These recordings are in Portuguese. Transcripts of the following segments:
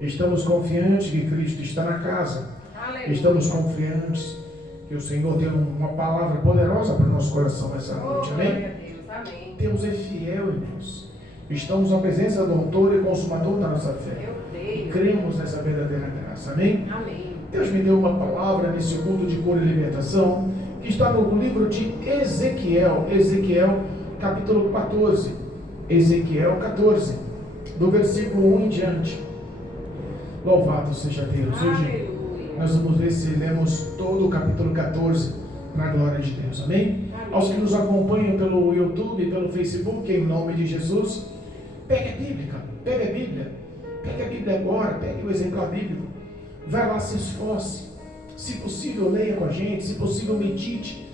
Estamos confiantes que Cristo está na casa. Aleluia. Estamos confiantes que o Senhor deu uma palavra poderosa para o nosso coração essa noite. Amém? Glória a Deus. Amém. Deus é fiel, irmãos. Estamos na presença do autor e consumador da nossa fé. Eu creio. Cremos nessa verdadeira graça. Amém? Amém. Deus me deu uma palavra nesse culto de cura e libertação, que está no livro de Ezequiel, capítulo 14. Ezequiel 14, do versículo 1 em diante. Louvado seja Deus. Hoje Aleluia. nós vamos ver se lemos todo o capítulo 14 na glória de Deus. Amém? Amém. Aos que nos acompanham pelo YouTube, pelo Facebook, em nome de Jesus, pegue a Bíblia, pegue a Bíblia. Pegue a Bíblia agora, pegue o exemplar bíblico. Vai lá, se esforce. Se possível, leia com a gente. Se possível, medite.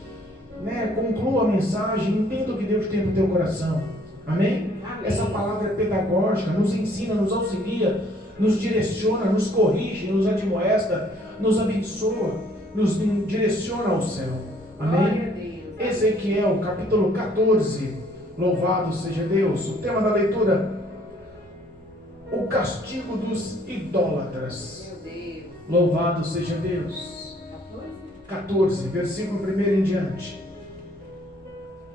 Conclua a mensagem. Entenda o que Deus tem para o teu coração. Amém? Amém. Essa palavra é pedagógica, nos ensina, nos auxilia, nos direciona, nos corrige, nos admoesta, nos abençoa, nos direciona ao céu. Amém? Glória a Deus. Ezequiel, capítulo 14. Louvado seja Deus. O tema da leitura: o castigo dos idólatras. Meu Deus. Louvado seja Deus. 14, versículo 1 em diante.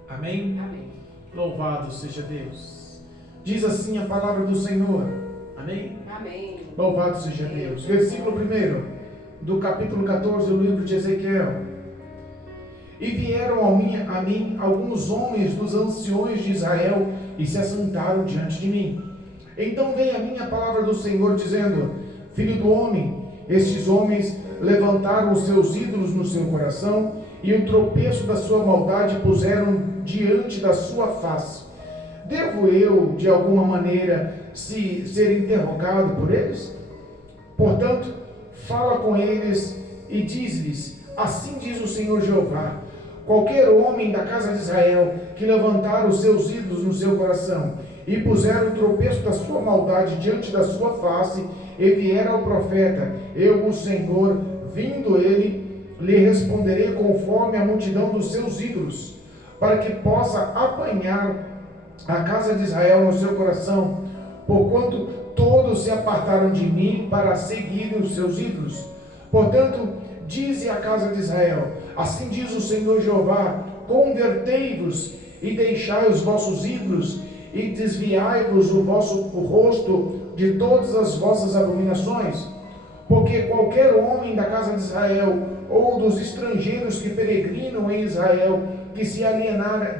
Amém? Amém. Louvado seja Deus. Diz assim a palavra do Senhor. Amém? Amém. Louvado seja Deus. Versículo 1 do capítulo 14 do livro de Ezequiel. E vieram a mim alguns homens dos anciões de Israel e se assentaram diante de mim. Então veio a mim a palavra do Senhor dizendo: Filho do homem, estes homens levantaram os seus ídolos no seu coração e o tropeço da sua maldade puseram diante da sua face. Devo eu, de alguma maneira, ser interrogado por eles? Portanto, fala com eles e diz-lhes: assim diz o Senhor Jeová: qualquer homem da casa de Israel que levantar os seus ídolos no seu coração e puser o tropeço da sua maldade diante da sua face e vier ao profeta, eu, o Senhor, vindo ele, lhe responderei conforme a multidão dos seus ídolos, para que possa apanhar a casa de Israel no seu coração, porquanto todos se apartaram de mim para seguirem os seus ídolos. Portanto, dize à casa de Israel: assim diz o Senhor Jeová: convertei-vos e deixai os vossos ídolos e desviai-vos o vosso rosto de todas as vossas abominações, porque qualquer homem da casa de Israel ou dos estrangeiros que peregrinam em Israel que se alienar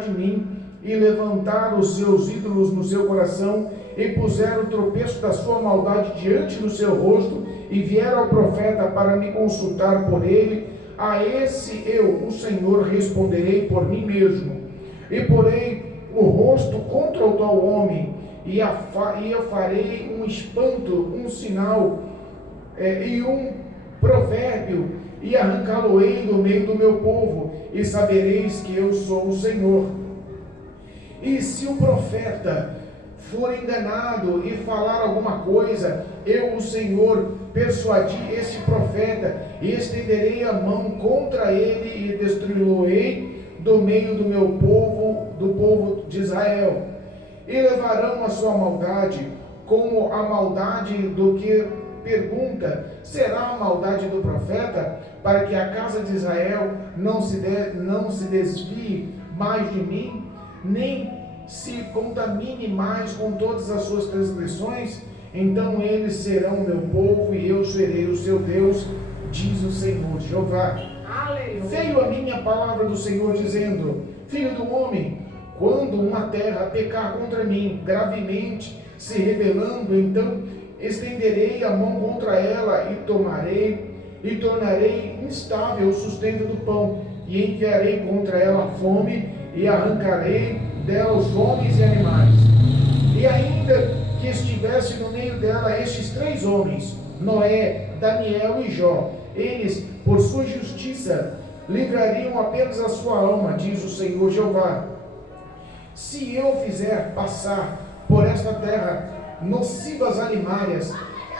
de mim e levantar os seus ídolos no seu coração e puser o tropeço da sua maldade diante do seu rosto e vier ao profeta para me consultar por ele, a esse eu, o Senhor, responderei por mim mesmo, e porei o rosto contra o tal homem, e eu farei um espanto, um sinal e um provérbio, e arrancá-lo-ei do meio do meu povo, e sabereis que eu sou o Senhor. E se o profeta for enganado e falar alguma coisa, eu, o Senhor, persuadi este profeta, e estenderei a mão contra ele e destruí-lo-ei do meio do meu povo, do povo de Israel. E levarão a sua maldade como a maldade do que pergunta: será a maldade do profeta, para que a casa de Israel não se desvie mais de mim, nem se contamine mais com todas as suas transgressões? Então eles serão meu povo e eu serei o seu Deus, diz o Senhor Jeová. Aleluia. Veio a mim a palavra do Senhor dizendo: filho do homem, quando uma terra pecar contra mim gravemente, se rebelando, então estenderei a mão contra ela e tornarei instável o sustento do pão, e enviarei contra ela fome, e arrancarei dela os homens e animais. E ainda que estivesse no meio dela estes 3 homens, Noé, Daniel e Jó, eles, por sua justiça, livrariam apenas a sua alma, diz o Senhor Jeová. Se eu fizer passar por esta terra nocivas animárias,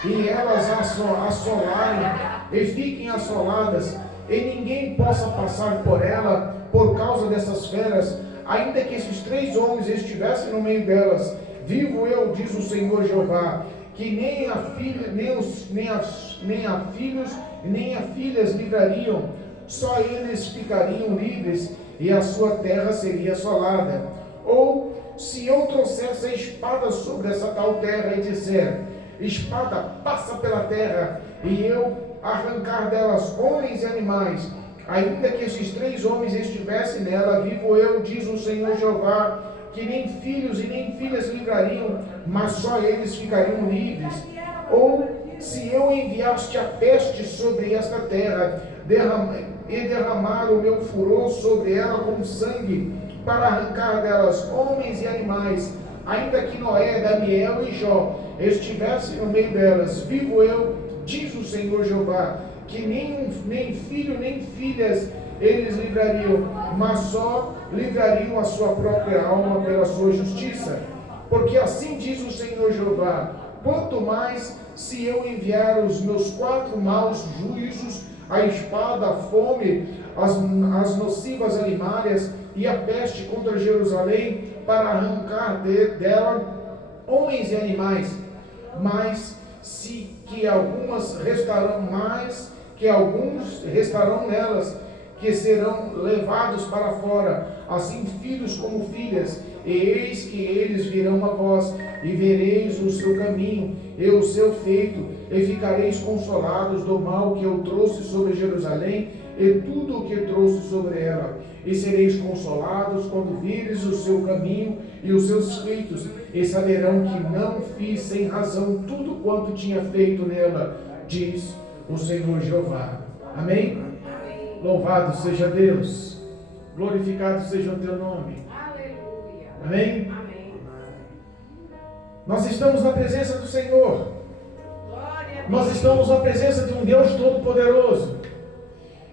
e elas assolarem e fiquem assoladas, e ninguém possa passar por ela por causa dessas feras, ainda que esses 3 homens estivessem no meio delas, Vivo eu, diz o Senhor Jeová, que nem a filhos, nem a filhas livrariam, só eles ficariam livres, e a sua terra seria assolada. Ou, se eu trouxesse a espada sobre essa tal terra e disser, espada, passa pela terra, e eu arrancar delas homens e animais, ainda que esses 3 homens estivessem nela, vivo eu, diz o Senhor Jeová, que nem filhos e nem filhas livrariam, mas só eles ficariam livres. Ou, se eu enviaste a peste sobre esta terra, e derramar o meu furor sobre ela com sangue, para arrancar delas homens e animais, ainda que Noé, Daniel e Jó estivessem no meio delas, vivo eu, diz o Senhor Jeová, que nem filho nem filhas eles livrariam, mas só livrariam a sua própria alma pela sua justiça. Porque assim diz o Senhor Jeová, quanto mais se eu enviar os meus 4 maus juízos, a espada, a fome, as nocivas animárias e a peste contra Jerusalém, para arrancar dela homens e animais, mas alguns restarão nelas, que serão levados para fora, assim filhos como filhas, e eis que eles virão a vós, e vereis o seu caminho e o seu feito, e ficareis consolados do mal que eu trouxe sobre Jerusalém, e tudo o que trouxe sobre ela, e sereis consolados quando vires o seu caminho e os seus feitos, e saberão que não fiz sem razão tudo quanto tinha feito nela, diz o Senhor Jeová. Amém? Louvado seja Deus, glorificado seja o teu nome. Aleluia. Amém? Amém. Nós estamos na presença do Senhor. Glória a Deus. Nós estamos na presença de um Deus Todo-Poderoso.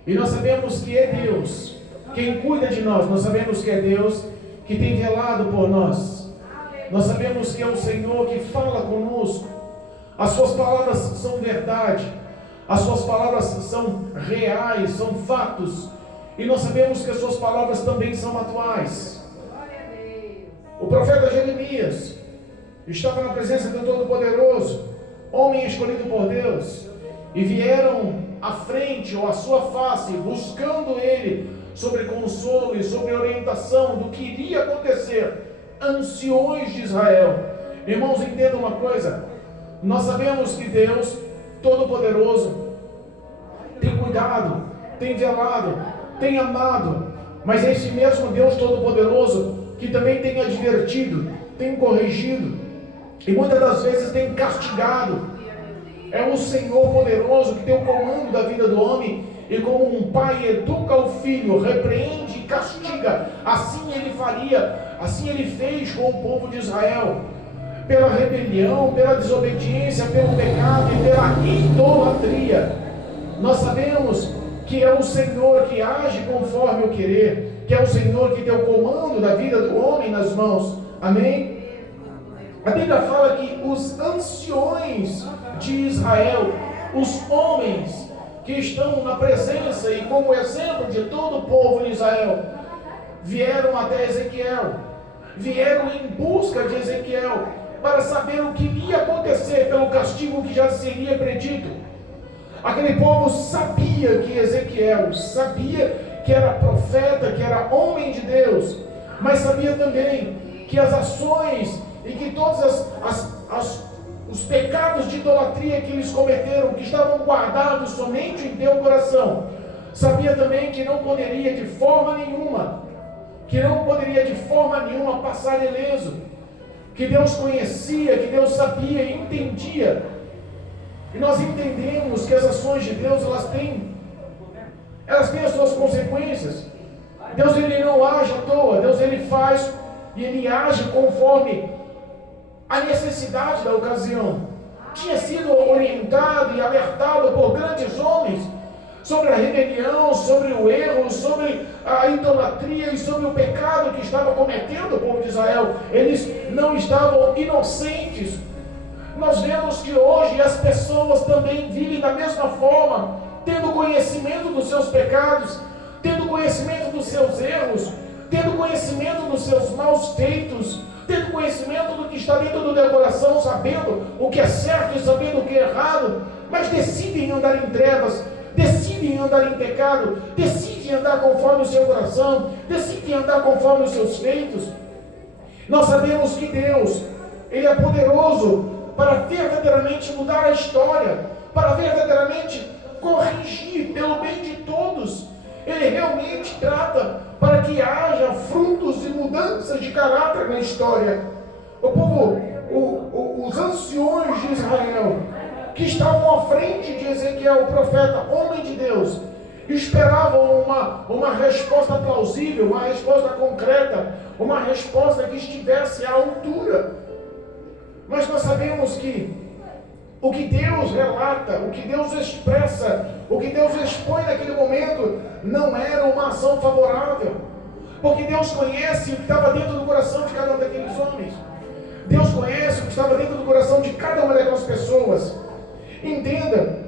E nós sabemos que é Deus quem cuida de nós. Nós sabemos que é Deus que tem velado por nós. Nós sabemos que é o Senhor que fala conosco. As suas palavras são verdade. As suas palavras são reais, são fatos. E nós sabemos que as suas palavras também são atuais. Glória a Deus. O profeta Jeremias estava na presença do Todo-Poderoso, homem escolhido por Deus, e vieram à frente ou à sua face, buscando ele sobre consolo e sobre orientação do que iria acontecer, anciões de Israel. Irmãos, entendam uma coisa: nós sabemos que Deus Todo-Poderoso tem cuidado, tem velado, tem amado, mas é esse mesmo Deus Todo-Poderoso que também tem advertido, tem corrigido e muitas das vezes tem castigado. É o Senhor poderoso que tem o comando da vida do homem, e como um pai educa o filho, repreende e castiga, assim ele faria, assim ele fez com o povo de Israel, pela rebelião, pela desobediência, pelo pecado e pela idolatria. Nós sabemos que é o Senhor que age conforme o querer, que é o Senhor que tem o comando da vida do homem nas mãos. Amém? A Bíblia fala que os anciões de Israel, os homens que estão na presença e como exemplo de todo o povo de Israel, vieram até Ezequiel, vieram em busca de Ezequiel, para saber o que iria acontecer pelo castigo que já seria predito. Aquele povo sabia que Ezequiel, sabia que era profeta, que era homem de Deus, mas sabia também que as ações e que todos os pecados de idolatria que eles cometeram, que estavam guardados somente em teu coração, sabia também que não poderia de forma nenhuma passar ileso, que Deus conhecia, que Deus sabia e entendia. E nós entendemos que as ações de Deus, elas têm as suas consequências. Deus, ele não age à toa. Deus, ele faz e ele age conforme a necessidade da ocasião. Tinha sido orientado e alertado por grandes homens sobre a rebelião, sobre o erro, sobre a idolatria e sobre o pecado que estava cometendo o povo de Israel. Eles não estavam inocentes. Nós vemos que hoje as pessoas também vivem da mesma forma, tendo conhecimento dos seus pecados, tendo conhecimento dos seus erros, tendo conhecimento dos seus maus feitos, tendo conhecimento do que está dentro do teu coração, sabendo o que é certo e sabendo o que é errado, mas decidem andar em trevas, decidem andar em pecado, decidem andar conforme o seu coração, decidem andar conforme os seus feitos. Nós sabemos que Deus, Ele é poderoso para verdadeiramente mudar a história, para verdadeiramente corrigir pelo bem de todos. Ele realmente trata para que haja frutos e mudanças de caráter na história. O povo, os anciões de Israel, que estavam à frente de Ezequiel, o profeta, homem de Deus, esperavam uma resposta plausível, uma resposta concreta, uma resposta que estivesse à altura. Mas nós sabemos que o que Deus relata, o que Deus expressa, o que Deus expõe naquele momento, não era uma ação favorável. Porque Deus conhece o que estava dentro do coração de cada um daqueles homens. Deus conhece o que estava dentro do coração de cada uma daquelas pessoas. Entenda,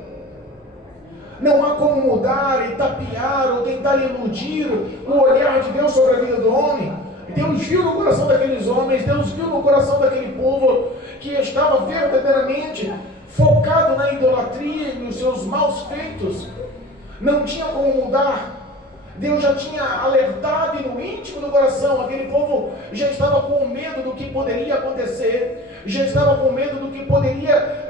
não há como mudar e tapear ou tentar iludir o olhar de Deus sobre a vida do homem. Deus viu no coração daqueles homens, Deus viu no coração daquele povo que estava verdadeiramente focado na idolatria e nos seus maus feitos. Não tinha como mudar. Deus já tinha alertado e no íntimo do coração, aquele povo já estava com medo do que poderia acontecer, já estava com medo do que poderia,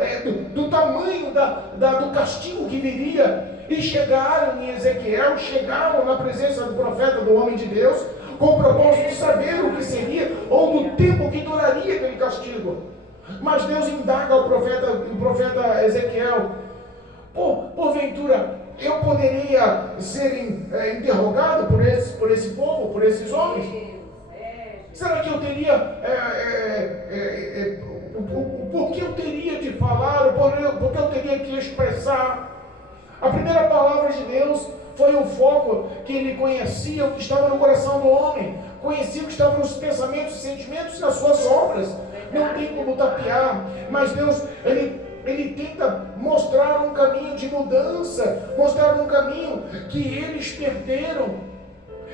do tamanho do castigo que viria. E chegaram em Ezequiel, chegaram na presença do profeta, do homem de Deus, com o propósito de saber o que seria, ou do tempo que duraria aquele castigo. Mas Deus indaga o profeta Ezequiel: porventura, eu poderia ser interrogado por esse povo, por esses homens? Será que eu teria, por que eu teria de falar, por que eu teria que expressar? A primeira palavra de Deus foi o foco que Ele conhecia o que estava no coração do homem, conhecia o que estava nos pensamentos, sentimentos e nas suas obras. Não tem como tapear, mas Deus, Ele tenta mostrar um caminho de mudança, mostrar um caminho que eles perderam.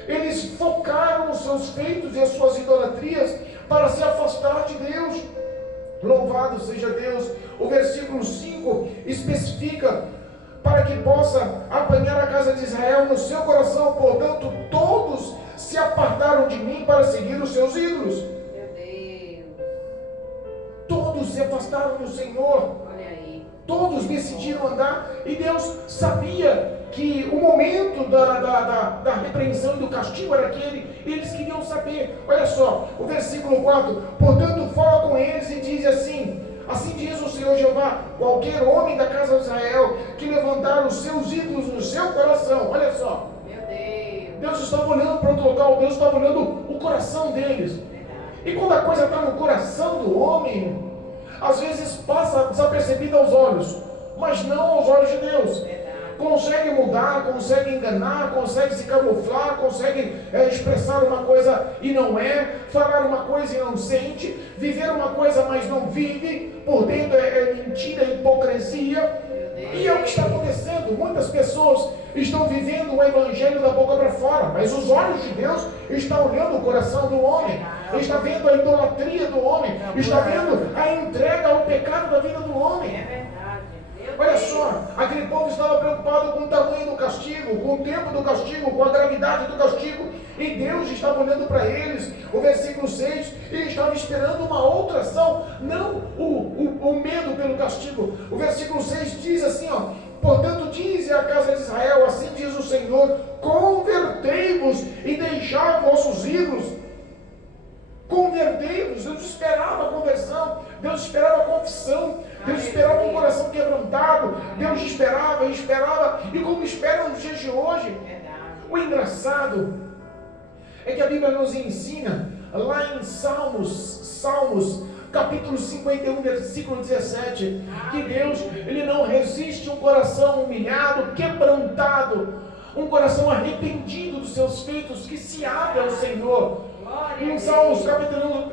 Eles focaram os seus feitos e as suas idolatrias para se afastar de Deus. Louvado seja Deus. O versículo 5 especifica: para que possa apanhar a casa de Israel no seu coração, portanto todos se apartaram de mim para seguir os seus ídolos. Meu Deus. Todos se afastaram do Senhor. Olha aí. Todos decidiram andar, e Deus sabia que o momento da repreensão e do castigo era aquele, e eles queriam saber. Olha só, o versículo 4: portanto fala com eles e diz assim: assim diz o Senhor Jeová, qualquer homem da casa de Israel que levantar os seus ídolos no seu coração. Olha só, Meu Deus. Deus estava olhando para outro local, Deus estava olhando o coração deles. E quando a coisa está no coração do homem, às vezes passa desapercebida aos olhos, mas não aos olhos de Deus. Consegue mudar, consegue enganar, consegue se camuflar, consegue expressar uma coisa e não é, falar uma coisa e não sente, viver uma coisa mas não vive, por dentro é mentira, é hipocrisia. E é o que está acontecendo. Muitas pessoas estão vivendo o evangelho da boca para fora, mas os olhos de Deus estão olhando o coração do homem, está vendo a idolatria do homem, está vendo a entrega ao pecado da vida do homem. É verdade. Olha só, aquele povo estava preocupado com o tamanho do castigo, com o tempo do castigo, com a gravidade do castigo, e Deus estava olhando para eles. O versículo 6, ele estava esperando uma outra ação, não o medo pelo castigo. O versículo 6 diz assim, portanto dize à casa de Israel, assim diz o Senhor, convertei-vos e deixai vossos ídolos. Convertei-vos. Deus esperava a conversão, Deus esperava a confissão, Deus esperava um coração quebrantado, Deus esperava, e como espera nos dias de hoje. O engraçado é que a Bíblia nos ensina, lá em Salmos, capítulo 51, versículo 17, que Deus, Ele não resiste um coração humilhado, quebrantado, um coração arrependido dos seus feitos, que se abre ao Senhor. Em Salmos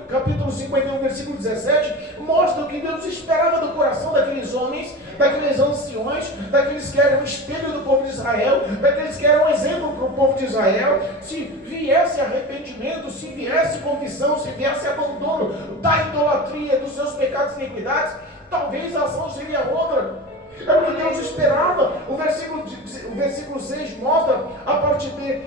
capítulo 51, versículo 17, mostra que Deus esperava do coração daqueles homens, daqueles anciões, daqueles que eram o espelho do povo de Israel, daqueles que eram exemplo para o povo de Israel. Se viesse arrependimento, se viesse confissão, se viesse abandono da idolatria, dos seus pecados e iniquidades, talvez a ação seria outra. É o que Deus esperava. O versículo 6 mostra a parte de: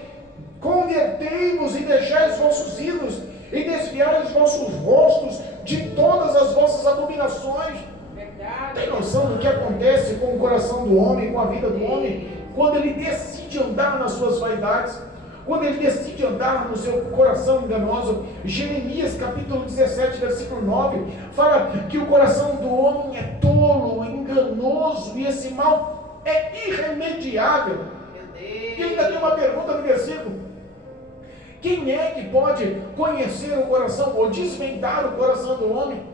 convertei-vos e deixai os vossos ídolos, e desviai os vossos rostos de todas as vossas abominações. Verdade. Tem noção do que acontece com o coração do homem, com a vida do homem, quando ele decide andar nas suas vaidades, quando ele decide andar no seu coração enganoso? Jeremias capítulo 17, versículo 9, fala que o coração do homem é tolo, enganoso, e esse mal é irremediável. Meu Deus. E ainda tem uma pergunta no versículo: quem é que pode conhecer o coração ou desvendar o coração do homem?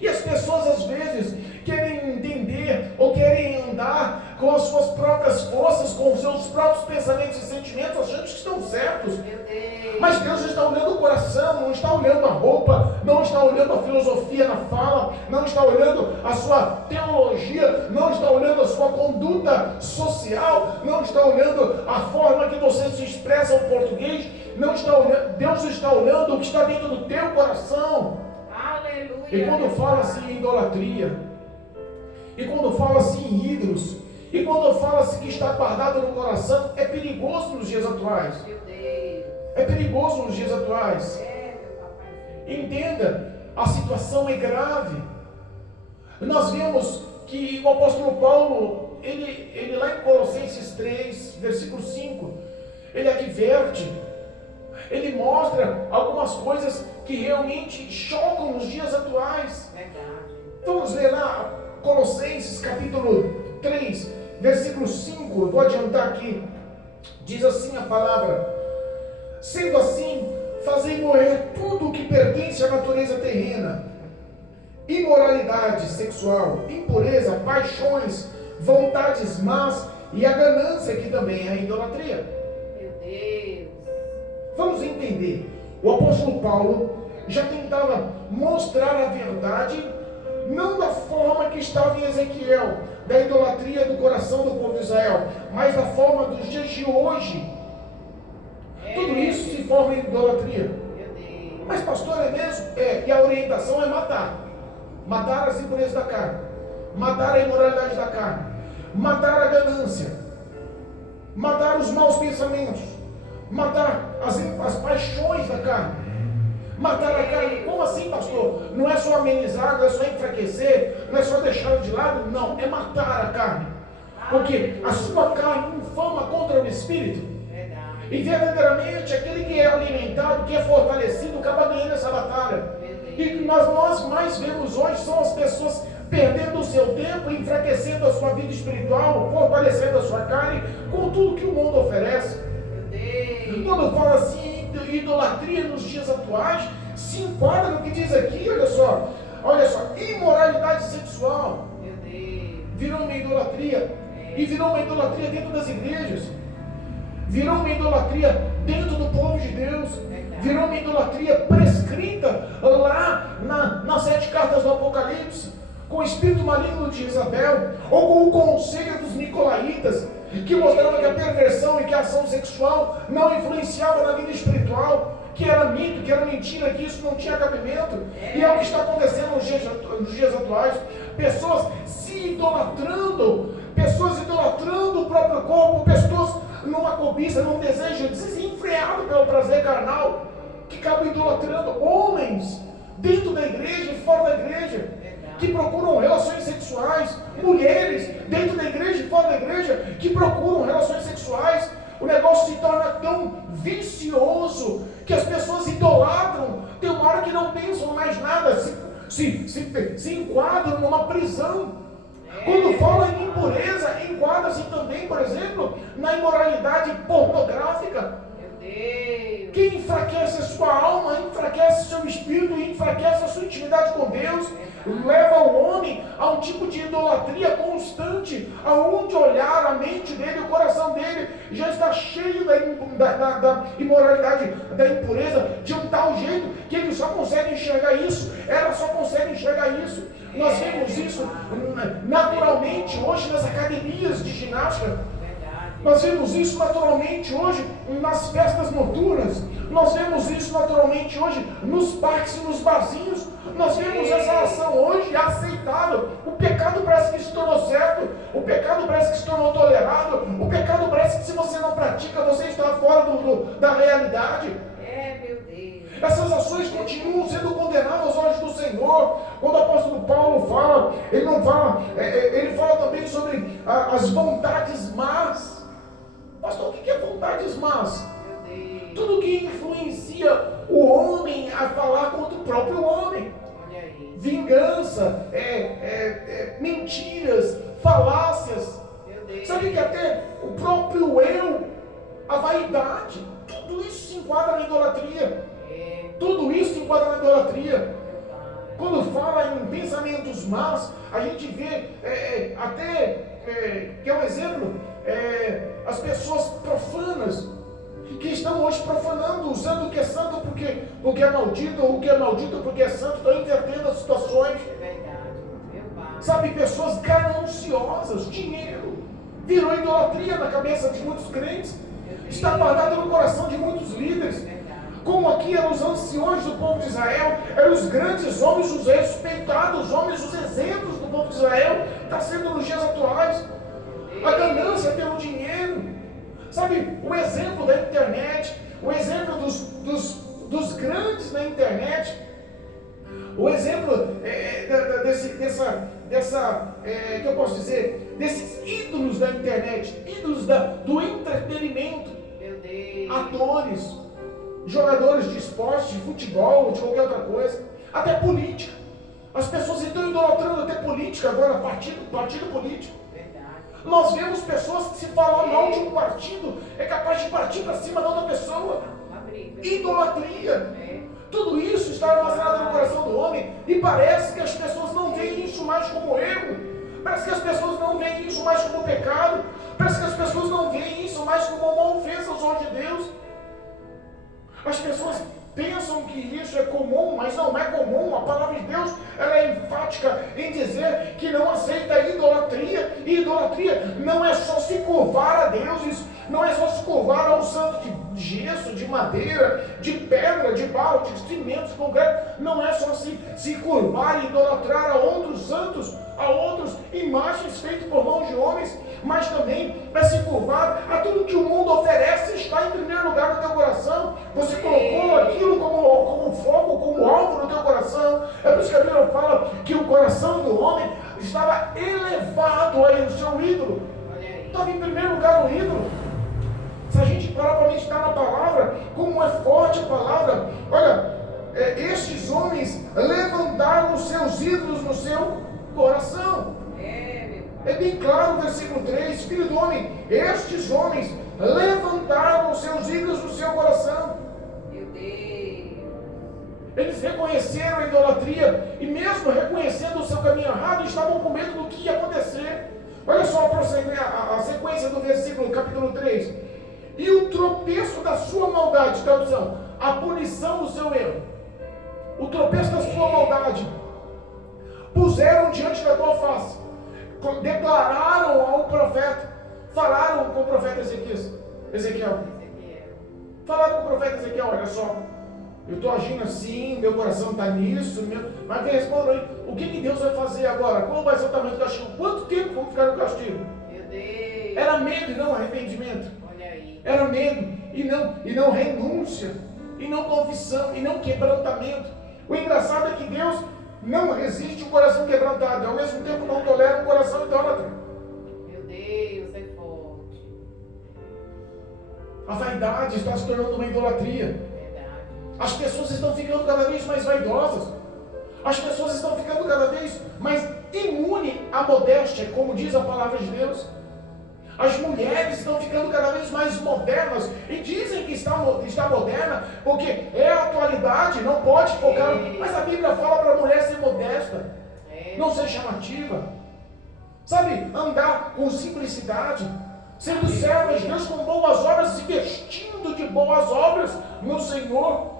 E as pessoas às vezes querem entender ou querem andar com as suas próprias forças, com os seus próprios pensamentos e sentimentos, achando que estão certos. Meu Deus. Mas Deus está olhando o coração, não está olhando a roupa, não está olhando a filosofia na fala, não está olhando a sua teologia, não está olhando a sua conduta social, não está olhando a forma que você se expressa o português, não está olhando. Deus está olhando o que está dentro do teu coração. Aleluia. E quando fala-se em idolatria, e quando fala-se em ídolos, e quando fala-se que está guardado no coração, é perigoso nos dias atuais. Meu Deus. É perigoso nos dias atuais. Meu papai. Entenda, a situação é grave. Nós vemos que o apóstolo Paulo, ele lá em Colossenses 3, versículo 5, ele adverte, ele mostra algumas coisas que realmente chocam nos dias atuais. Verdade. Vamos ler lá Colossenses capítulo 3, versículo 5, eu vou adiantar aqui. Diz assim a palavra: sendo assim, fazei morrer tudo o que pertence à natureza terrena: imoralidade sexual, impureza, paixões, vontades más e a ganância, que também é a idolatria. Meu Deus. Vamos entender. O apóstolo Paulo já tentava mostrar a verdade, não da forma que estava em Ezequiel, da idolatria do coração do povo de Israel, mas da forma dos dias de hoje. Tudo isso se forma em idolatria. Meu Deus. Mas pastor, é mesmo? É, e a orientação é matar. Matar as impurezas da carne, matar a imoralidade da carne, matar a ganância, matar os maus pensamentos, matar as paixões da carne, matar a carne. Como assim, pastor? Não é só amenizar, não é só enfraquecer, não é só deixá-lo de lado, não, é matar a carne, porque a sua carne infama contra o espírito, e verdadeiramente aquele que é alimentado, que é fortalecido, acaba ganhando essa batalha. E que nós mais vemos hoje são as pessoas perdendo o seu tempo, enfraquecendo a sua vida espiritual, fortalecendo a sua carne com tudo que o mundo oferece. Quando fala assim, idolatria nos dias atuais, se enquadra no que diz aqui, olha só, imoralidade sexual. Virou uma idolatria, e virou uma idolatria dentro das igrejas, virou uma idolatria dentro do povo de Deus, virou uma idolatria prescrita lá nas 7 cartas do Apocalipse, com o espírito maligno de Jezabel, ou com o conselho dos nicolaítas, que mostrava que a perversão e que a ação sexual não influenciava na vida espiritual, que era mito, que era mentira, que isso não tinha cabimento. E é o que está acontecendo nos dias atuais. Pessoas se idolatrando, pessoas idolatrando o próprio corpo, pessoas numa cobiça, num desejo desenfreado pelo prazer carnal, que acabam idolatrando homens dentro da igreja e fora da igreja, que procuram relações sexuais, mulheres dentro da igreja e fora da igreja, que procuram relações sexuais. O negócio se torna tão vicioso que as pessoas idolatram. Tem uma hora que não pensam mais nada, se enquadram numa prisão. Quando fala em impureza, enquadra-se também, por exemplo, na imoralidade pornográfica. Que enfraquece a sua alma, enfraquece seu espírito, enfraquece a sua intimidade com Deus, leva o homem a um tipo de idolatria constante, aonde olhar a mente dele, o coração dele já está cheio da imoralidade, da impureza, de um tal jeito que ele só consegue enxergar isso, ela só consegue Nós vemos isso naturalmente hoje nas academias de ginástica. Nós vemos isso naturalmente hoje nas festas noturnas. Nós vemos isso naturalmente hoje nos parques e nos barzinhos. Nós vemos essa ação hoje aceitável. O pecado parece que se tornou certo. O pecado parece que se tornou tolerável. O pecado parece que se você não pratica, você está fora da realidade. Meu Deus. Essas ações continuam sendo condenáveis aos olhos do Senhor. Quando o apóstolo Paulo fala, ele não fala, ele fala também sobre as vontades más. Pastor, o que é vontades más? Tudo que influencia o homem a falar contra o próprio homem. Vingança, mentiras, falácias. Sabe que até o próprio eu, a vaidade, tudo isso se enquadra na idolatria. Tudo isso se enquadra na idolatria. Quando fala em pensamentos más, a gente vê que é um exemplo, as pessoas profanas, que estão hoje profanando, usando o que é santo porque é maldito, ou o que é maldito porque é santo, estão invertendo as situações. Sabe, pessoas gananciosas, dinheiro, virou idolatria na cabeça de muitos crentes, está guardado no coração de muitos líderes. Como aqui eram os anciões do povo de Israel, eram os grandes homens, os respeitados homens, os exemplos do povo de Israel, está sendo nos dias atuais. A ganância pelo dinheiro. Sabe, o exemplo da internet, o exemplo dos grandes na internet, o exemplo que eu posso dizer, desses ídolos da internet, ídolos do entretenimento, atores, jogadores de esporte, de futebol, de qualquer outra coisa, até política. As pessoas estão idolatrando até política agora, partido político. Nós vemos pessoas que, se falar mal de um partido, é capaz de partir para cima da outra pessoa. Idolatria. Tudo isso está armazenado no coração do homem, e parece que as pessoas não veem isso mais como erro. Parece que as pessoas não veem isso mais como pecado. Parece que as pessoas não veem isso mais como uma ofensa aos olhos de Deus. As pessoas pensam que isso é comum, mas não é comum. A palavra de Deus, ela é enfática em dizer que não aceita a idolatria. E idolatria não é só se curvar a deuses, não é só se curvar a um santo de gesso, de madeira, de pedra, de barro, de cimento, de concreto. Não é só se curvar e idolatrar a outros santos, a outras imagens feitas por mãos de homens, mas também é se curvar a tudo que o mundo oferece. Está em primeiro lugar no teu coração. Você colocou aquilo como foco, como alvo no teu coração. É por isso que a Bíblia fala que o coração do homem estava elevado ao seu ídolo. Estava em primeiro lugar o ídolo. Se a gente parar para meditar na palavra, como é forte a palavra, olha, estes homens levantaram os seus ídolos no seu coração. É bem claro o versículo 3, filho do homem, estes homens levantaram os seus ídolos no seu coração. Meu Deus. Eles reconheceram a idolatria, e mesmo reconhecendo o seu caminho errado, estavam com medo do que ia acontecer. Olha só a sequência do versículo, capítulo 3. E o tropeço da sua maldade, tradução, a punição do seu erro, o tropeço da sua maldade, puseram diante da tua face, declararam ao profeta, falaram com o profeta Ezequiel, falaram com o profeta Ezequiel: olha só, eu estou agindo assim, meu coração está nisso, mas me responda aí, o que Deus vai fazer agora? Qual vai ser o tamanho do castigo? Quanto tempo vamos ficar no castigo? Meu Deus. Era medo e não arrependimento. Olha aí. Era medo e não renúncia, e não confissão, e não quebrantamento. O engraçado é que Deus não resiste um coração quebrantado, ao mesmo tempo não tolera um coração idólatra. Meu Deus, é forte. A vaidade está se tornando uma idolatria. Verdade. As pessoas estão ficando cada vez mais vaidosas. As pessoas estão ficando cada vez mais imunes à modéstia, como diz a palavra de Deus. As mulheres estão ficando cada vez mais modernas, e dizem que está moderna porque é a atualidade, não pode focar. Mas a Bíblia fala para a mulher ser modesta, não ser chamativa, sabe, andar com simplicidade, sendo servas de Deus com boas obras, se vestindo de boas obras no Senhor.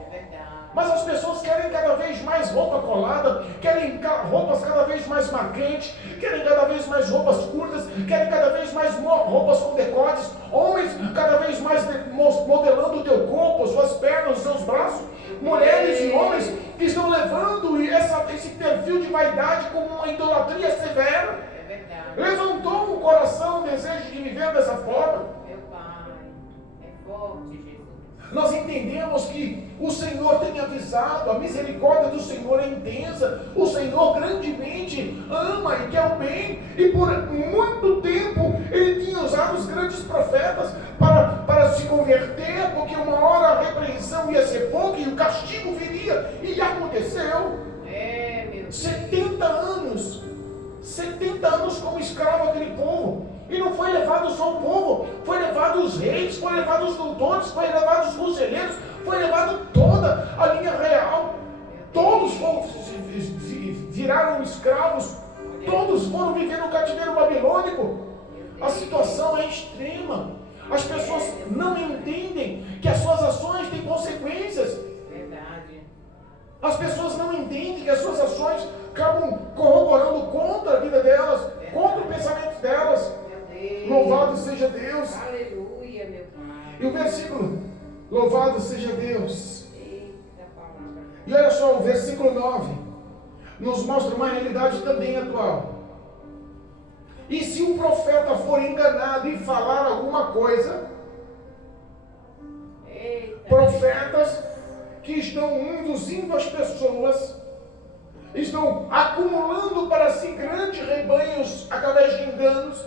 Mas as pessoas querem cada vez mais roupa colada, querem roupas cada vez mais marcantes, querem cada vez mais roupas curtas, querem cada vez mais roupas com decotes, homens cada vez mais modelando o teu corpo, suas pernas, os seus braços, mulheres e homens que estão levando esse perfil de vaidade como uma idolatria severa. É verdade. Levantou no coração o desejo de viver dessa forma. Meu Pai, é forte, Jesus. Nós entendemos que o Senhor tem avisado, a misericórdia do Senhor é intensa, o Senhor grandemente ama e quer o bem, e por muito tempo Ele tinha usado os grandes profetas para se converter, porque uma hora a repreensão ia ser pouca e o castigo viria, e aconteceu. É, meu Deus. 70 anos como escravo aquele povo. E não foi levado só o povo, foi levado os reis, foi levado os doutores, foi levado os conselheiros, foi levado toda a linha real. Todos viraram escravos, todos foram viver no cativeiro babilônico. A situação é extrema. As pessoas não entendem que as suas ações têm consequências. Verdade. As pessoas não entendem que as suas ações acabam corroborando contra a vida delas, contra o pensamento delas. Louvado seja Deus. Aleluia, meu Pai. E o versículo, louvado seja Deus. Eita palavra. E olha só, o versículo 9 nos mostra uma realidade também atual. E se o profeta for enganado e falar alguma coisa, Eita. profetas que estão induzindo as pessoas, estão acumulando para si grandes rebanhos através de enganos,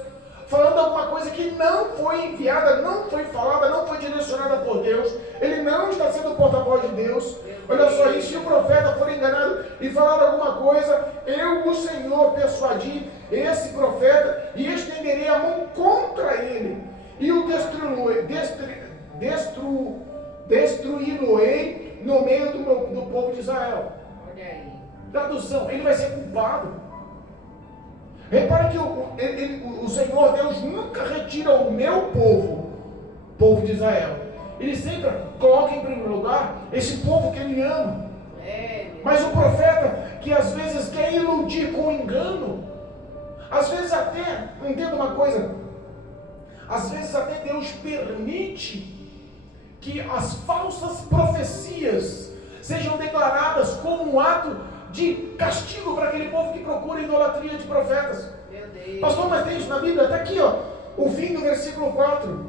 falando alguma coisa que não foi enviada, não foi falada, não foi direcionada por Deus, ele não está sendo porta-voz de Deus. Olha só isso, se o profeta for enganado e falar alguma coisa, eu, o Senhor, persuadi esse profeta e estenderei a mão contra ele e o destruí-lo-ei no meio do povo de Israel. Olha aí. Tradução, ele vai ser culpado. Repara que o Senhor Deus nunca retira o meu povo de Israel. Ele sempre coloca em primeiro lugar esse povo que Ele ama. Mas o profeta que às vezes quer iludir com engano, às vezes até, entenda uma coisa, às vezes até Deus permite que as falsas profecias sejam declaradas como um ato de castigo para aquele povo que procura idolatria de profetas. Meu Deus. Pastor, mas tem isso na Bíblia? Está aqui, ó, o fim do versículo 4.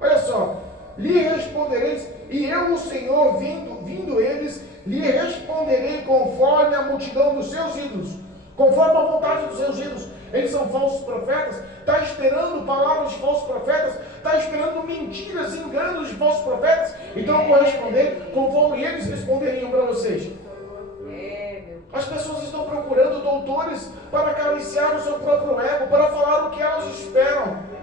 Olha só. Lhe respondereis, e eu, o Senhor, vindo eles, lhe responderei conforme a multidão dos seus ídolos, conforme a vontade dos seus ídolos. Eles são falsos profetas, está esperando palavras de falsos profetas, está esperando mentiras, enganos de falsos profetas. Então eu vou responder conforme eles responderiam para vocês. As pessoas estão procurando doutores para acariciar o seu próprio ego, para falar o que elas esperam.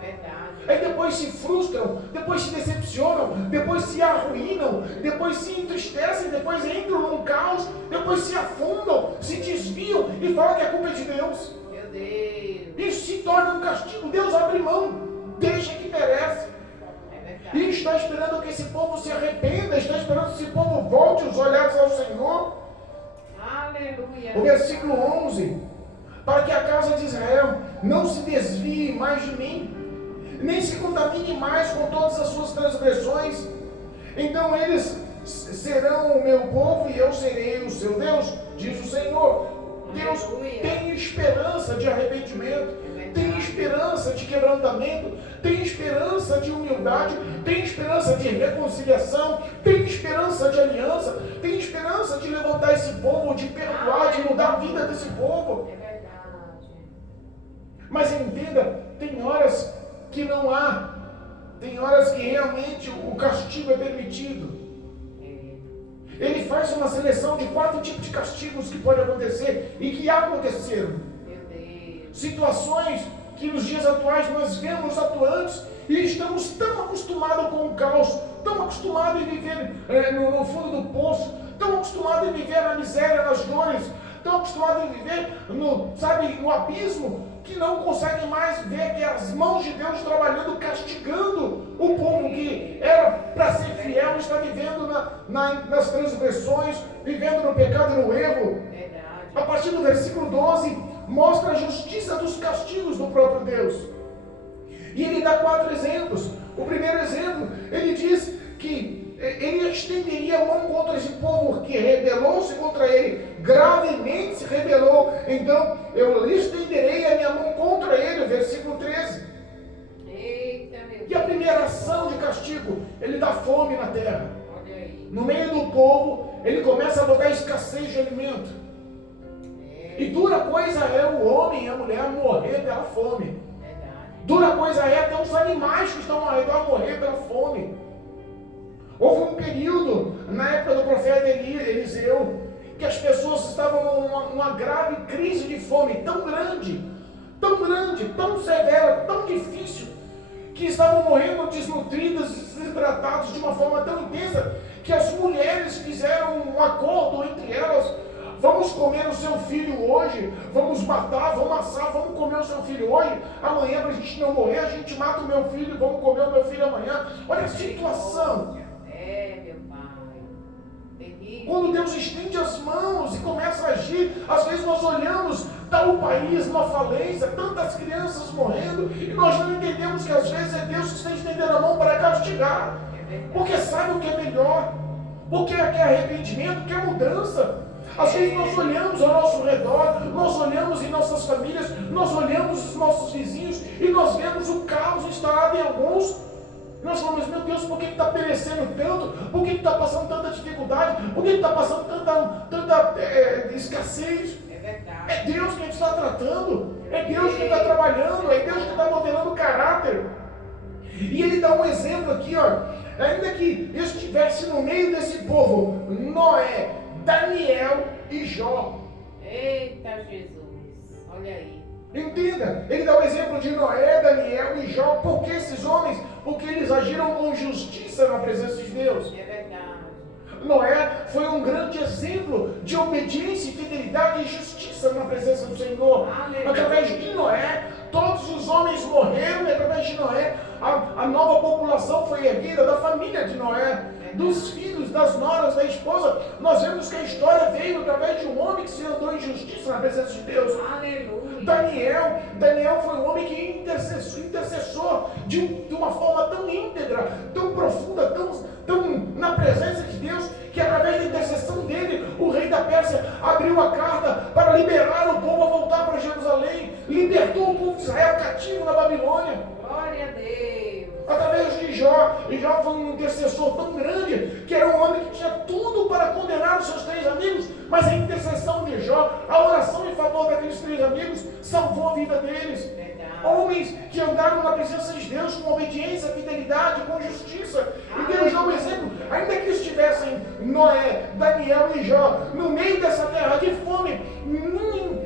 Aí depois se frustram, depois se decepcionam, depois se arruinam, depois se entristecem, depois entram num caos, depois se afundam, se desviam e falam que a culpa é de Deus. Meu Deus. Isso se torna um castigo. Deus abre mão, deixa que merece. E está esperando que esse povo se arrependa, está esperando que esse povo volte os olhares ao Senhor. Aleluia. O versículo 11: para que a casa de Israel não se desvie mais de mim, nem se contamine mais com todas as suas transgressões, então eles serão o meu povo e eu serei o seu Deus, diz o Senhor. Deus tem esperança de arrependimento, tem esperança de quebrantamento, tem esperança de humildade, tem esperança de reconciliação, tem esperança de aliança, tem esperança de levantar esse povo, de perdoar, de mudar a vida desse povo. É verdade. Mas entenda, tem horas que não há, tem horas que realmente o castigo é permitido. Ele faz uma seleção de 4 tipos de castigos que podem acontecer e que aconteceram. Meu Deus. Situações que nos dias atuais nós vemos atuantes e estamos tão acostumados com o caos, tão acostumados em viver no fundo do poço, tão acostumados em viver na miséria, nas dores, tão acostumados em viver no abismo, que não conseguem mais ver que as mãos de Deus trabalhando, castigando o povo que era para ser fiel, está vivendo nas transgressões, vivendo no pecado e no erro. Verdade. A partir do versículo 12, mostra a justiça dos castigos do próprio Deus. E ele dá 4 exemplos. O primeiro exemplo, ele diz que ele estenderia a mão contra esse povo que rebelou-se contra ele, gravemente se rebelou. Então, eu estenderei a minha mão contra ele, versículo 13. Eita, meu E a primeira ação de castigo, ele dá fome na terra. Olha aí. No meio do povo, ele começa a botar escassez de alimento. E dura coisa é o homem e a mulher morrer pela fome. Dura coisa é até os animais que estão ao redor morrer pela fome. Houve um período, na época do profeta Eliseu, que as pessoas estavam numa grave crise de fome tão grande, tão severa, tão difícil, que estavam morrendo desnutridas, desidratadas de uma forma tão intensa, que as mulheres fizeram um acordo entre elas: vamos comer o seu filho hoje, vamos matar, vamos assar, vamos comer o seu filho hoje, amanhã, para a gente não morrer, a gente mata o meu filho e vamos comer o meu filho amanhã. Olha a situação. Meu pai. Terrível. Quando Deus estende as mãos e começa a agir, às vezes nós olhamos, está o país numa falência, tantas crianças morrendo, e nós não entendemos que às vezes é Deus que está estendendo a mão para castigar, porque sabe o que é melhor, porque quer arrependimento, quer mudança. Às vezes nós olhamos ao nosso redor, nós olhamos em nossas famílias, nós olhamos os nossos vizinhos e nós vemos o caos instalado em alguns. Nós falamos: meu Deus, por que está perecendo tanto? Por que está passando tanta dificuldade? Por que está passando tanta escassez? É verdade. É Deus quem está tratando, é Deus quem está trabalhando, é Deus que está modelando o caráter. E ele dá um exemplo aqui, ó. Ainda que eu estivesse no meio desse povo, Noé, Daniel e Jó. Eita, Jesus. Olha aí. Entenda, ele dá o exemplo de Noé, Daniel e Jó. Por que esses homens? Porque eles agiram com justiça na presença de Deus. É verdade. Noé foi um grande exemplo de obediência, fidelidade e justiça na presença do Senhor. Aleluia. Através de Noé, todos os homens morreram, e através de Noé, a nova população foi erguida, da família de Noé, dos filhos, das noras, da esposa. Nós vemos que a história veio através de um homem que se andou em justiça na presença de Deus. Aleluia. Daniel foi um homem que intercessor de uma forma tão íntegra, tão profunda, tão na presença de Deus, que através da intercessão dele, o rei da Pérsia abriu a carta para liberar o povo a voltar para Jerusalém, libertou o povo de Israel cativo na Babilônia. Glória a Deus. Através de Jó, e Jó foi um intercessor tão grande, que era um homem que tinha tudo para condenar os seus 3 amigos, mas a intercessão de Jó, a oração em favor daqueles 3 amigos, salvou a vida deles. Verdade. Homens que andaram na presença de Deus com obediência, fidelidade, com justiça. E Deus dá um exemplo, ainda que estivessem Noé, Daniel e Jó no meio dessa terra de fome,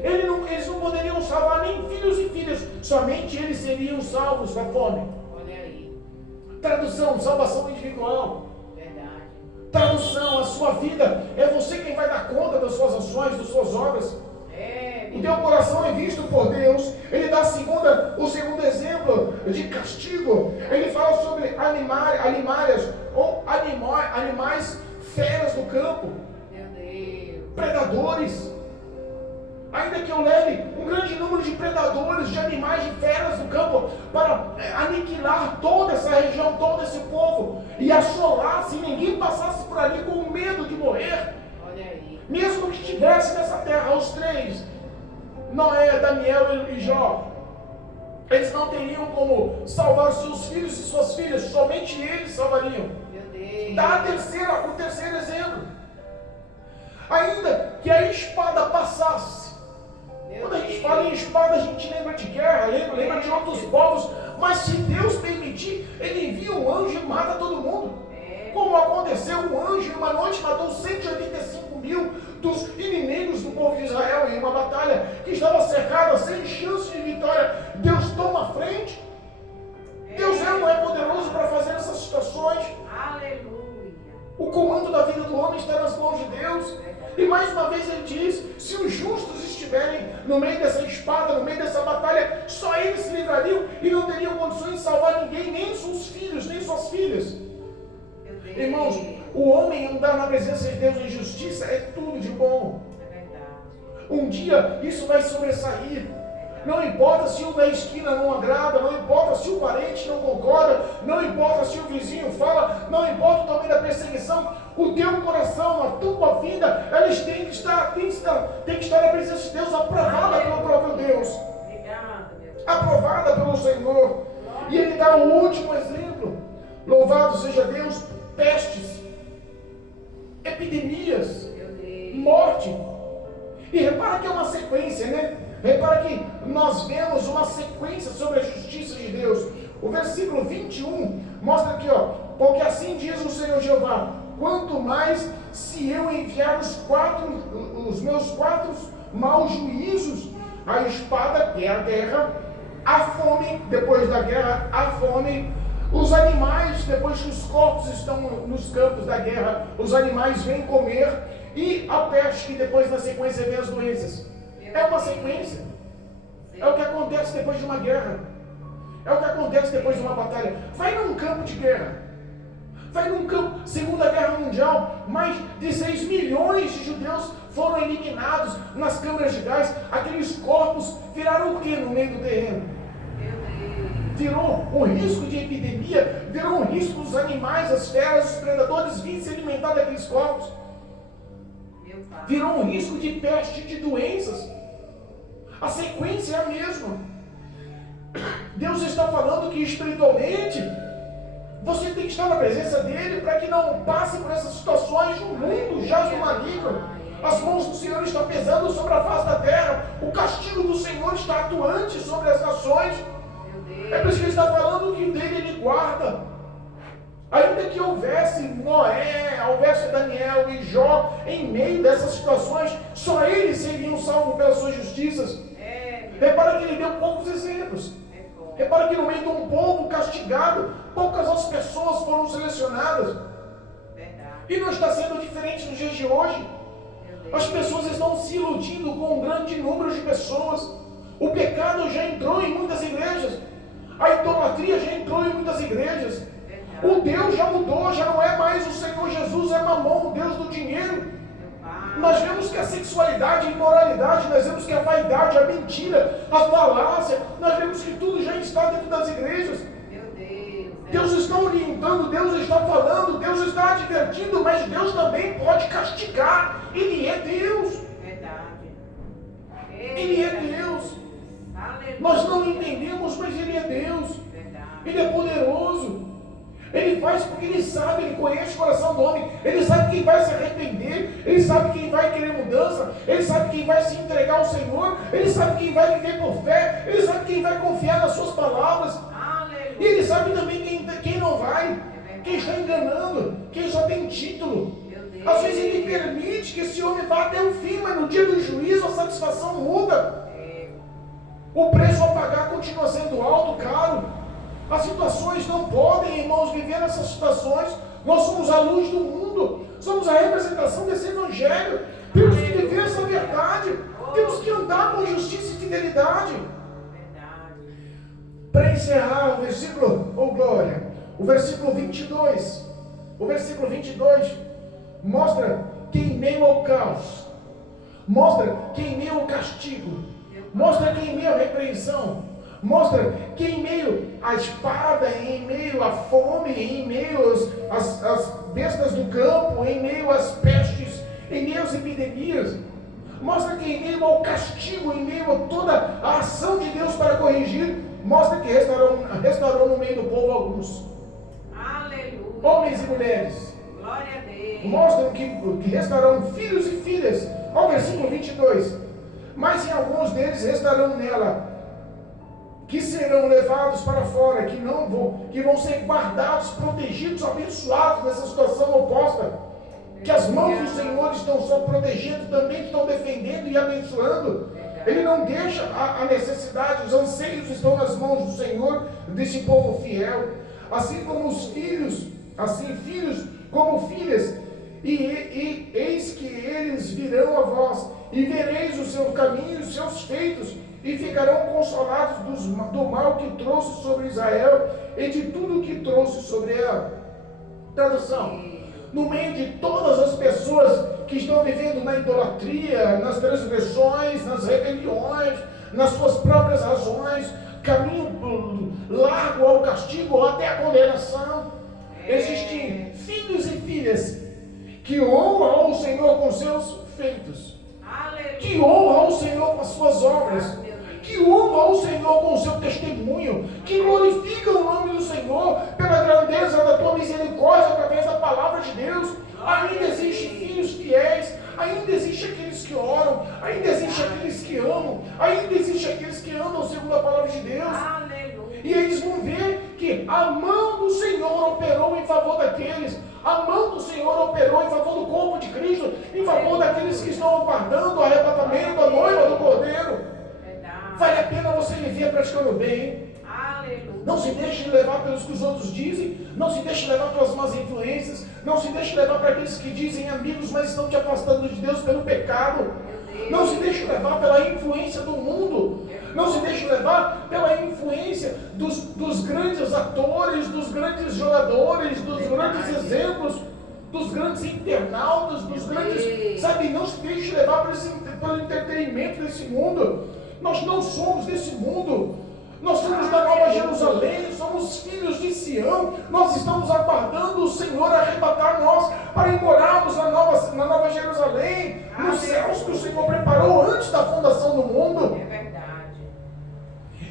eles não poderiam salvar nem filhos e filhas, somente eles seriam salvos da fome. Olha aí. Tradução: salvação individual. Verdade. Tradução: a sua vida é você quem vai dar conta das suas ações, das suas obras. O teu coração é visto por Deus. Ele dá o segundo exemplo de castigo. Ele fala sobre animais feras do campo, Meu Deus. predadores. Ainda que eu leve um grande número de predadores, de animais, de feras do campo, para aniquilar toda essa região, todo esse povo, e assolar, se ninguém passasse por ali com medo de morrer, Olha aí. mesmo que estivesse nessa terra, os 3, Noé, Daniel e Jó, eles não teriam como salvar seus filhos e suas filhas, somente eles salvariam. Meu Deus. Dá o terceiro exemplo. Ainda que a espada passasse. Quando a gente fala em espada, a gente lembra de guerra, lembra de outros povos, mas se Deus permitir, Ele envia um anjo e mata todo mundo. Como aconteceu, um anjo em uma noite matou 185 mil dos inimigos do povo de Israel em uma batalha que estava cercada, sem chance de vitória. Deus toma a frente. Deus não é poderoso para fazer essas situações. Aleluia. O comando da vida do homem está nas mãos de Deus. E mais uma vez ele diz: se os justos estiverem no meio dessa espada, no meio dessa batalha, só eles se livrariam e não teriam condições de salvar ninguém, nem seus filhos, nem suas filhas. Irmãos, o homem andar na presença de Deus em justiça é tudo de bom. É verdade. Um dia isso vai sobressair. Não importa se o da esquina não agrada, não importa se o parente não concorda, não importa se o vizinho fala, não importa o tamanho da perseguição, o teu coração, a tua vida, eles têm que estar na presença de Deus, aprovada pelo próprio Deus, aprovada pelo Senhor. E Ele dá o último exemplo. Louvado seja Deus, pestes, epidemias, morte. E repara que é uma sequência, né? Repara que nós vemos uma sequência sobre a justiça de Deus. O versículo 21 mostra aqui, ó, porque assim diz o Senhor Jeová, quanto mais se eu enviar os meus quatro maus juízos, a espada, que é a guerra, a fome, depois da guerra, a fome, os animais, depois que os corpos estão nos campos da guerra, os animais vêm comer, e a peste, que depois na sequência vem as doenças. É uma sequência. É o que acontece depois de uma guerra. É o que acontece depois de uma batalha. Vai num campo de guerra. Vai num campo, Segunda Guerra Mundial, mais de 6 milhões de judeus foram eliminados nas câmaras de gás. Aqueles corpos viraram o que no meio do terreno? Virou um risco de epidemia, virou um risco dos animais, as feras, os predadores virem se alimentar daqueles corpos. Virou um risco de peste, de doenças. A sequência é a mesma. Deus está falando que espiritualmente você tem que estar na presença dele para que não passe por essas situações. O mundo jaz no maligno. As mãos do Senhor estão pesando sobre a face da terra. O castigo do Senhor está atuante sobre as nações. É por isso que ele está falando que dele ele guarda. Ainda que houvesse Noé, houvesse Daniel e Jó em meio dessas situações, só eles seriam salvos pelas suas justiças. Repara que ele deu poucos exemplos. Repara que no meio de um povo castigado, poucas as pessoas foram selecionadas. E não está sendo diferente nos dias de hoje. As pessoas estão se iludindo com um grande número de pessoas. O pecado já entrou em muitas igrejas. A idolatria já entrou em muitas igrejas. O Deus já mudou, já não é mais o Senhor Jesus, é Mamon, o Deus do dinheiro. Nós vemos que a sexualidade, a imoralidade, nós vemos que a vaidade, a mentira, a falácia, nós vemos que tudo já está dentro das igrejas. Deus está orientando, Deus está falando, Deus está advertindo, mas Deus também pode castigar. Ele é Deus. Ele é Deus. Nós não entendemos, mas Ele é Deus. Ele é poderoso. Ele faz porque Ele sabe, Ele conhece o coração do homem. Ele sabe quem vai se arrepender. Ele sabe quem vai querer mudança. Ele sabe quem vai se entregar ao Senhor. Ele sabe quem vai viver por fé. Ele sabe quem vai confiar nas suas palavras. E Ele sabe também quem não vai. Quem está enganando. Quem só tem título. Às vezes Ele permite que esse homem vá até o fim, mas no dia do juízo a satisfação muda. O preço a pagar continua sendo alto, caro. As situações não podem, irmãos, viver nessas situações. Nós somos a luz do mundo. Somos a representação desse evangelho. Temos que viver essa verdade. Temos que andar com justiça e fidelidade. Para encerrar o versículo, glória, o versículo 22. O versículo 22 mostra que em meio ao caos, mostra que em meio ao castigo, mostra que em meio à repreensão, mostra que em meio à espada, em meio à fome, em meio às bestas do campo, em meio às pestes, em meio às epidemias, mostra que em meio ao castigo, em meio a toda a ação de Deus para corrigir, mostra que restaurou no meio do povo alguns. Aleluia. Homens e mulheres. Glória a Deus. Mostram que restauraram filhos e filhas. Olha o versículo 22. Mas em alguns deles restarão nela, que serão levados para fora, que vão ser guardados, protegidos, abençoados nessa situação oposta. Que as mãos do Senhor estão só protegendo, também estão defendendo e abençoando. Ele não deixa a necessidade, os anseios estão nas mãos do Senhor, desse povo fiel. Assim como os filhos, assim filhos como filhas, e eis que eles virão a vós, e vereis o seu caminho e os seus feitos, e ficarão consolados do mal que trouxe sobre Israel, e de tudo que trouxe sobre ela. Tradução: no meio de todas as pessoas que estão vivendo na idolatria, nas transgressões, nas rebeliões, nas suas próprias razões, caminho largo ao castigo ou até a condenação. Existem filhos e filhas que honram o Senhor com seus feitos, que honram o Senhor com as suas obras, que honram o Senhor com o seu testemunho, que glorificam o nome do Senhor pela grandeza da tua misericórdia através da palavra de Deus. Ainda existem filhos fiéis, ainda existem aqueles que oram, ainda existem aqueles que amam, ainda existem aqueles que andam segundo a palavra de Deus. E eles vão ver que a mão do Senhor operou em favor daqueles, a mão do Senhor operou em favor do corpo de Cristo, em favor daqueles que estão aguardando o arrebatamento, a noiva do Cordeiro. Vale a pena você viver praticando bem. Não se deixe levar pelos que os outros dizem, não se deixe levar pelas más influências, não se deixe levar para aqueles que dizem amigos, mas estão te afastando de Deus pelo pecado. Não se deixe levar pela influência do mundo. Não se deixe levar pela influência dos grandes atores, dos grandes jogadores, dos grandes exemplos, dos grandes internautas, dos grandes... Sabe, não se deixe levar pelo entretenimento desse mundo. Nós não somos desse mundo. Nós somos da Nova Jerusalém, somos filhos de Sião. Nós estamos aguardando o Senhor arrebatar nós para ir morarmos na Nova Jerusalém, nos céus que o Senhor preparou antes da fundação do mundo. É verdade.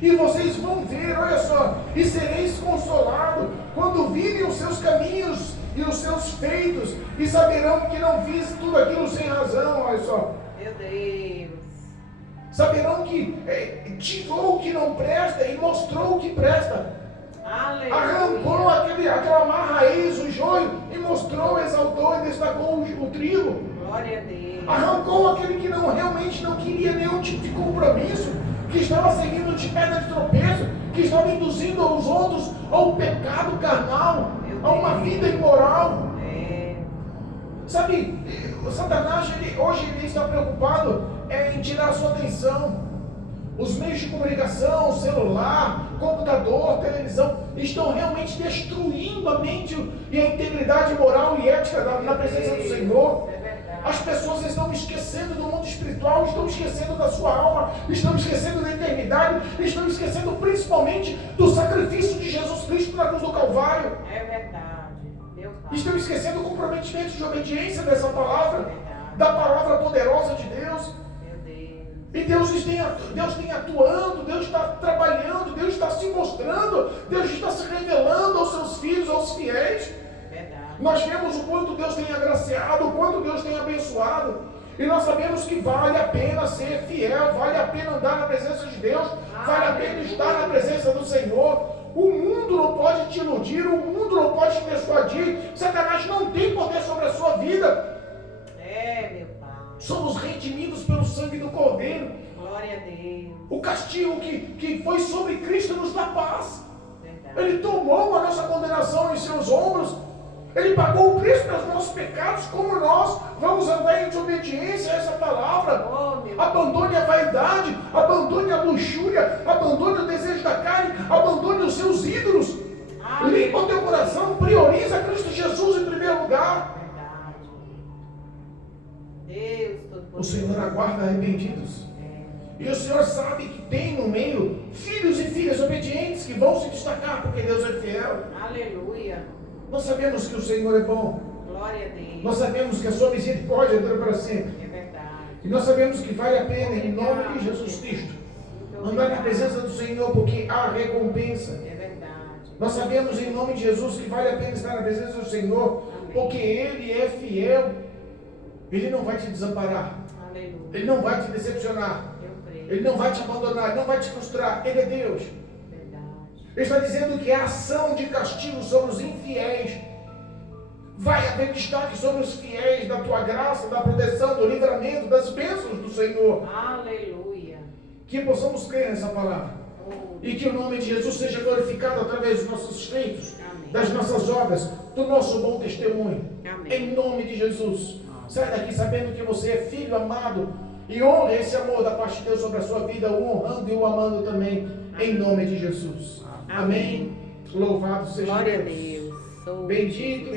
E vocês vão ver, olha só, e sereis consolados quando virem os seus caminhos e os seus feitos, e saberão que não fiz tudo aquilo sem razão, olha só. Meu Deus. Saberão que tirou o que não presta e mostrou o que presta. Aleluia. Arrancou aquela má raiz, o joio, e mostrou, exaltou e destacou o trigo. Glória a Deus. Arrancou aquele que realmente não queria nenhum tipo de compromisso, que estava seguindo de pedra de tropeço, que estava induzindo os outros ao pecado carnal, a uma vida imoral. Sabe, o Satanás, hoje ele está preocupado em tirar a sua atenção. Os meios de comunicação, celular, computador, televisão, estão realmente destruindo a mente e a integridade moral e ética na presença do Senhor. As pessoas estão esquecendo do mundo espiritual, estão esquecendo da sua alma, estão esquecendo da eternidade, estão esquecendo principalmente do sacrifício de Jesus Cristo na cruz do Calvário. É verdade. Estão esquecendo o comprometimento de obediência dessa palavra, da palavra poderosa de Deus. E Deus tem atuando, Deus está trabalhando, Deus está se mostrando, Deus está se revelando aos seus filhos, aos fiéis. Nós vemos o quanto Deus tem agraciado, o quanto Deus tem abençoado. E nós sabemos que vale a pena ser fiel, vale a pena andar na presença de Deus, vale a pena estar na presença do Senhor. O mundo não pode te iludir, o mundo não pode te persuadir. Satanás não tem poder sobre a sua vida. Meu Pai. Somos redimidos pelo sangue do Cordeiro. Glória a Deus. O castigo que foi sobre Cristo nos dá paz. Verdade. Ele tomou a nossa condenação em seus ombros. Ele pagou o preço pelos nossos pecados, como nós vamos andar em desobediência a essa palavra. Abandone a vaidade, abandone a luxúria, abandone o desejo da carne, abandone os seus ídolos. Limpa o teu coração, prioriza Cristo Jesus em primeiro lugar. Deus, o Senhor aguarda arrependidos. E o Senhor sabe que tem no meio filhos e filhas obedientes que vão se destacar porque Deus é fiel. Aleluia. Nós sabemos que o Senhor é bom. Glória a Deus. Nós sabemos que a sua misericórdia dura para sempre. É verdade. E nós sabemos que vale a pena, em nome de Jesus Cristo, andar na presença do Senhor, porque há recompensa. É verdade. Nós sabemos, em nome de Jesus, que vale a pena estar na presença do Senhor, porque Ele é fiel. Ele não vai te desamparar. Aleluia. Ele não vai te decepcionar. Ele não vai te abandonar, ele não vai te frustrar. Ele é Deus. Ele está dizendo que a ação de castigo sobre os infiéis vai haver destaque sobre os fiéis da tua graça, da proteção, do livramento, das bênçãos do Senhor. Aleluia. Que possamos crer nessa palavra. E que o nome de Jesus seja glorificado através dos nossos feitos, das nossas obras, do nosso bom testemunho. Em nome de Jesus. Sai daqui sabendo que você é filho amado. E honre esse amor da parte de Deus sobre a sua vida, o honrando e o amando também, em nome de Jesus. Amém. Louvado seja Glória Deus. a Deus. Bendito.